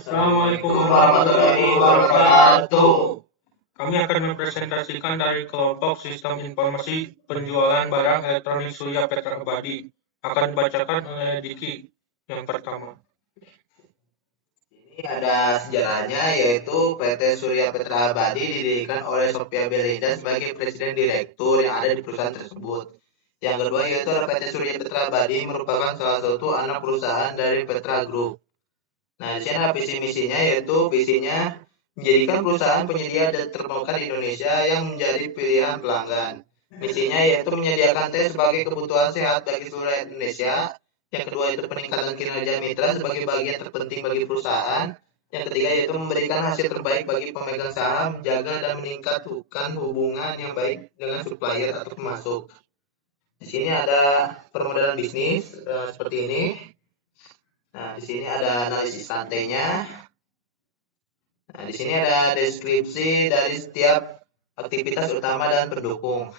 Assalamualaikum warahmatullahi warahmatullahi wabarakatuh. wabarakatuh. Kami akan mempresentasikan dari kelompok Sistem Informasi Penjualan Barang Elektronik Surya Petra Abadi. Akan dibacakan oleh Diki yang pertama. Ini ada sejarahnya, yaitu PT Surya Petra Abadi didirikan oleh Sophia Belinda sebagai presiden direktur yang ada di perusahaan tersebut. Yang kedua yaitu PT Surya Petra Abadi merupakan salah satu anak perusahaan dari Petra Group. Nah, di sini ada visi misinya, yaitu visinya menjadikan perusahaan penyedia dan termokat di Indonesia yang menjadi pilihan pelanggan. Misinya yaitu menyediakan tes sebagai kebutuhan sehat bagi seluruh Indonesia. Yang kedua itu peningkatan kinerja mitra sebagai bagian terpenting bagi perusahaan. Yang ketiga yaitu memberikan hasil terbaik bagi pemegang saham, menjaga dan meningkatkan hubungan yang baik dengan supplier atau pemasok. Di sini ada permodalan bisnis seperti ini. Nah, di sini ada analisis rantainya. Nah, di sini ada deskripsi dari setiap aktivitas utama dan pendukung.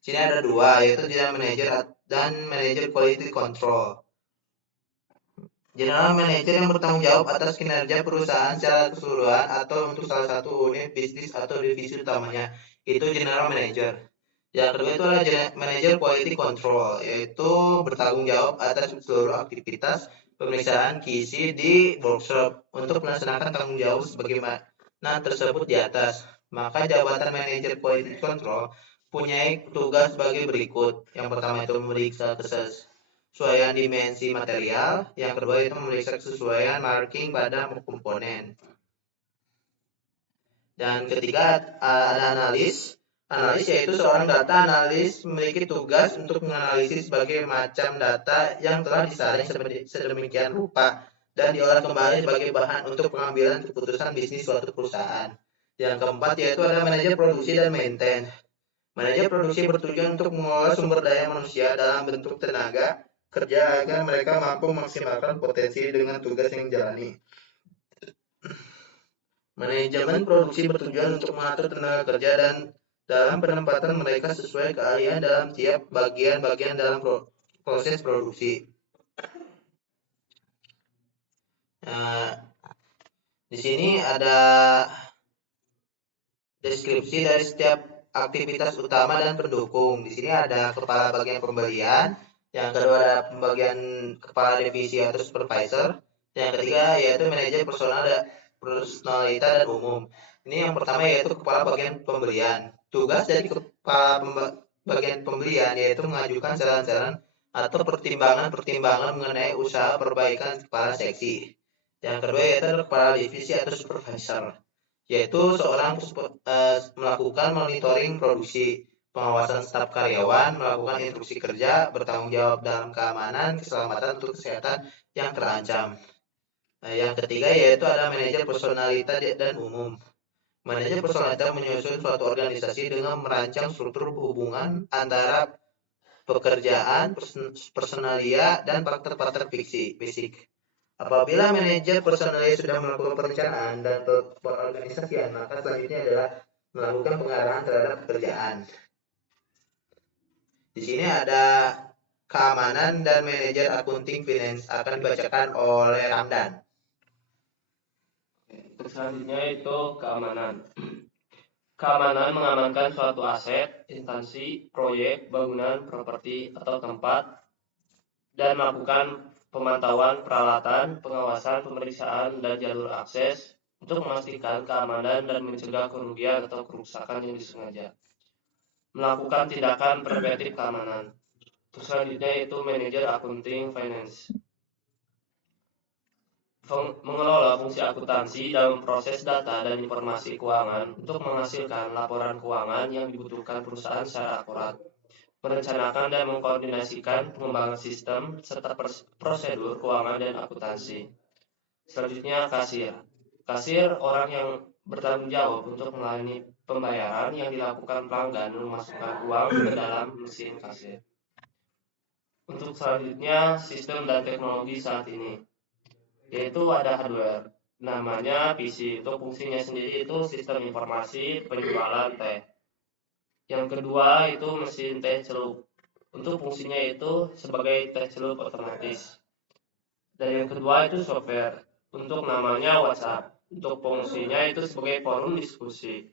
Di sini ada dua, yaitu General Manager dan Manager Quality Control. General Manager yang bertanggung jawab atas kinerja perusahaan secara keseluruhan atau untuk salah satu unit bisnis atau divisi utamanya, itu General Manager. Yang kedua itu adalah Manager Quality Control, yaitu bertanggung jawab atas seluruh aktivitas pemeriksaan QC di workshop untuk melaksanakan tanggung jawab sebagaimana tersebut di atas. Maka jabatan Manager Quality Control punya tugas sebagai berikut. Yang pertama itu memeriksa kesesuaian dimensi material, yang kedua itu memeriksa kesesuaian marking pada komponen. Dan ketiga ada analis. Analis yaitu seorang data analis memiliki tugas untuk menganalisis berbagai macam data yang telah disaring sedemikian rupa dan diolah kembali sebagai bahan untuk pengambilan keputusan bisnis suatu perusahaan. Yang keempat yaitu ada manajer produksi dan maintain. Manajer produksi bertujuan untuk mengelola sumber daya manusia dalam bentuk tenaga kerja agar mereka mampu memaksimalkan potensi dengan tugas yang dijalani. Manajemen produksi bertujuan untuk mengatur tenaga kerja dan dalam penempatan mereka sesuai keahlian dalam tiap bagian-bagian dalam proses produksi. Nah, di sini ada deskripsi dari setiap aktivitas utama dan pendukung. Di sini ada kepala bagian pembelian, yang kedua ada pembagian kepala divisi atau supervisor, yang ketiga yaitu manajer personalita dan umum. Ini yang pertama yaitu kepala bagian pembelian. Tugas dari kepala bagian pembelian yaitu mengajukan saran-saran atau pertimbangan-pertimbangan mengenai usaha perbaikan kepala seksi. Yang kedua yaitu kepala divisi atau supervisor, yaitu seorang melakukan monitoring produksi, pengawasan staf karyawan, melakukan instruksi kerja, bertanggung jawab dalam keamanan, keselamatan untuk kesehatan yang terancam. Yang ketiga yaitu ada manajer personalita dan umum. Manajer personalita menyusun suatu organisasi dengan merancang struktur hubungan antara pekerjaan, personalia, dan partner-partner fisik. Apabila manajer personalia sudah melakukan perencanaan dan pengorganisasian, maka selanjutnya adalah melakukan pengarahan terhadap pekerjaan. Di sini ada keamanan dan manajer accounting finance akan dibacakan oleh Ramdan. Selanjutnya itu keamanan. Keamanan mengamankan suatu aset, instansi, proyek, bangunan, properti, atau tempat, dan melakukan pemantauan peralatan, pengawasan, pemeriksaan, dan jalur akses untuk memastikan keamanan dan mencegah kerugian atau kerusakan yang disengaja. Melakukan tindakan preventif keamanan. Selanjutnya itu manajer accounting finance. Mengelola fungsi akuntansi dalam proses data dan informasi keuangan untuk menghasilkan laporan keuangan yang dibutuhkan perusahaan secara akurat, merencanakan dan mengkoordinasikan pengembangan sistem serta prosedur keuangan dan akuntansi. Selanjutnya kasir. Kasir orang yang bertanggung jawab untuk melayani pembayaran yang dilakukan pelanggan dan memasukkan uang ke dalam mesin kasir. Untuk selanjutnya sistem dan teknologi saat ini, yaitu ada hardware, namanya PC. Untuk fungsinya sendiri itu sistem informasi penjualan teh. Yang kedua itu mesin teh celup. Untuk fungsinya itu sebagai teh celup otomatis. Dan yang kedua itu software. Untuk namanya WhatsApp. Untuk fungsinya itu sebagai forum diskusi.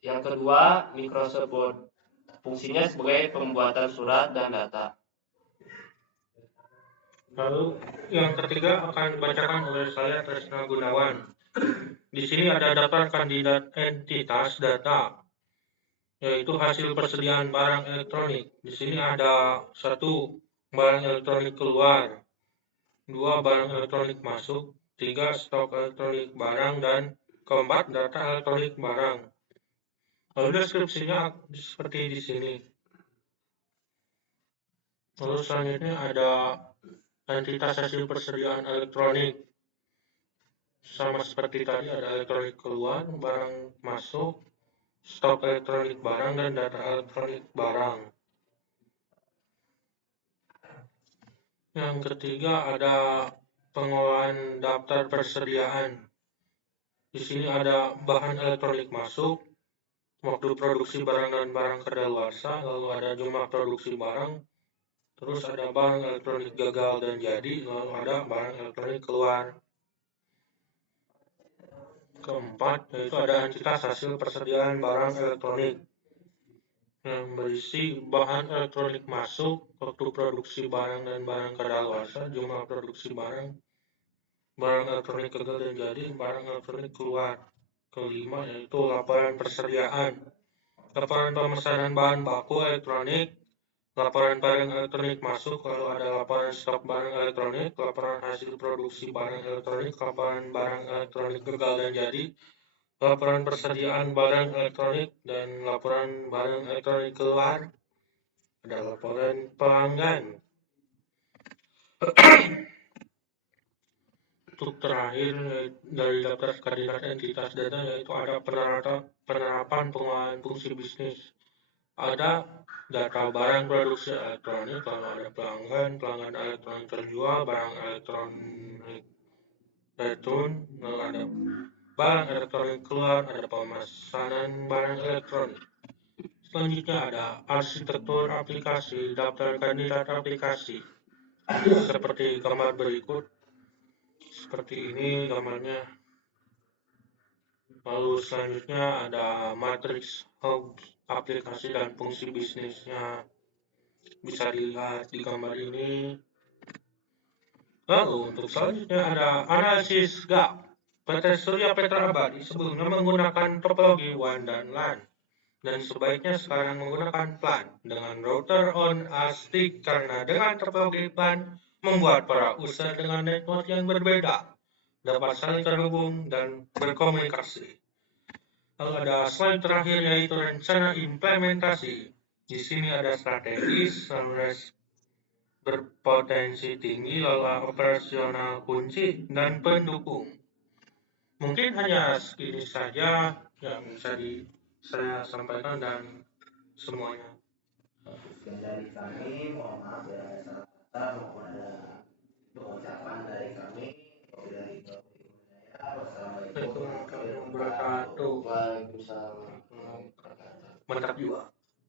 Yang kedua, Microsoft Word. Fungsinya sebagai pembuatan surat dan data. Lalu yang ketiga akan dibacakan oleh saya Tresna Gunawan. Di sini ada daftar kandidat entitas data, yaitu hasil persediaan barang elektronik. Di sini ada 1 barang elektronik keluar, 2 barang elektronik masuk, 3 stok elektronik barang, dan 4 data elektronik barang. Lalu deskripsinya seperti di sini. Lalu selanjutnya ada entitas hasil persediaan elektronik. Sama seperti tadi, ada elektronik keluar, barang masuk, stok elektronik barang, dan data elektronik barang. Yang ketiga ada pengolahan daftar persediaan. Di sini ada bahan elektronik masuk, waktu produksi barang dan barang kadaluarsa, lalu ada jumlah produksi barang, terus ada barang elektronik gagal dan jadi, lalu ada barang elektronik keluar. Keempat, yaitu ada entitas hasil persediaan barang elektronik yang berisi bahan elektronik masuk, waktu produksi barang dan barang kadaluarsa, jumlah produksi barang, barang elektronik gagal dan jadi, barang elektronik keluar. Kelima, yaitu laporan persediaan, laporan pemesanan bahan baku elektronik, laporan barang elektronik masuk, lalu ada laporan stok barang elektronik, laporan hasil produksi barang elektronik, laporan barang elektronik gagal dan jadi, laporan persediaan barang elektronik, dan laporan barang elektronik keluar. Ada laporan pelanggan. Untuk terakhir dari daftar kandidat entitas data, yaitu ada penerapan pengolahan fungsi bisnis. Ada data barang produksi elektronik, lalu ada pelanggan elektronik terjual, barang elektronik return, lalu ada barang elektronik keluar, ada pemesanan barang elektronik. Selanjutnya ada arsitektur aplikasi, daftar kandidat aplikasi. Seperti gambar berikut. Seperti ini gambarnya. Lalu selanjutnya ada matriks aplikasi dan fungsi bisnisnya. Bisa dilihat di gambar ini. Lalu untuk selanjutnya ada analisis gap. PT Surya Petra Abadi sebelumnya menggunakan topologi WAN dan LAN, dan sebaiknya sekarang menggunakan PLAN dengan router on a stick, karena dengan topologi PLAN membuat para user dengan network yang berbeda dapat saling terhubung dan berkomunikasi. Lalu ada slide terakhir, yaitu rencana implementasi. Di sini ada strategis, berpotensi tinggi, lalu operasional kunci, dan pendukung. Mungkin hanya segini saja yang bisa saya sampaikan dan semuanya. Sekian dari kami, mohon maaf ya salah kata maupun ada pengucapan dari kami. Wassalamualaikum warahmatullahi wabarakatuh. Waalaikumsalam. Mantap juga.